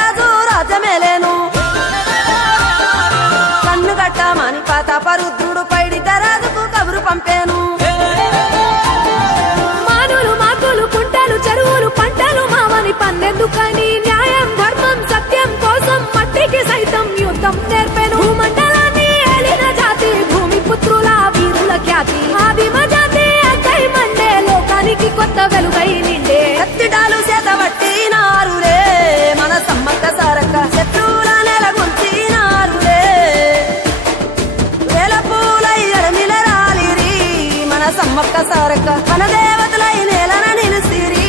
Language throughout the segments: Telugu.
రాజు రాజ్యమేలేను కన్ను గట్టమని ప్రతాపరుద్రుడు పైడిత రాజుకు కబురు పంపేను మానులు మాకులు కుంటలు చెరువులు పంటలు మామని పన్నెందుకని న్యాయం ధర్మం సత్యం కోసం మట్టికి సైతం యుద్ధం నేర్పెను భూమండలాన్ని ఏలిన జాతి భూమి పుత్రుల వీరుల ఖ్యాతి ఆదిమ జాతి అక్కై మండే లోకానికి కొత్త వెలుగై నిండే కత్తిడాలు చేతబట్టినారులే మన సమ్మక్క సారక్క శత్రువుల నెలగొల్చినారులే వేల పూలై ఎడమిల రాలిరి మన సమ్మక్క సారక్క మన దేవతలై నేలన నిలిసిరి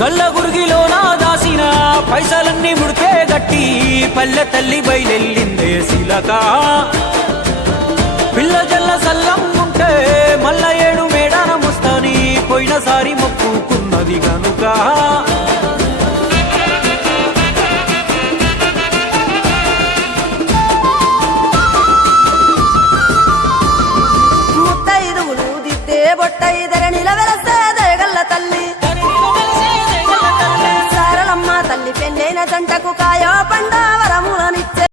గల్ల గురిగిలోన దాసిన పైసలన్నీ ముడితే గట్టి పల్లె తల్లి బయలెల్లిందే శిలక పిల్ల జల్ల సల్లం ఉంటే మల్ల ఏడు మేడాన ముస్తాని పోయినసారి మొక్కుకున్నది గనుక ముత్తైదువులు దిద్దే బొట్టైదర నిలవెలసే దయగల్ల తల్లి సారలమ్మ తల్లి పెళ్ళైన జంటకు కాయో పండ వరములనిచ్చే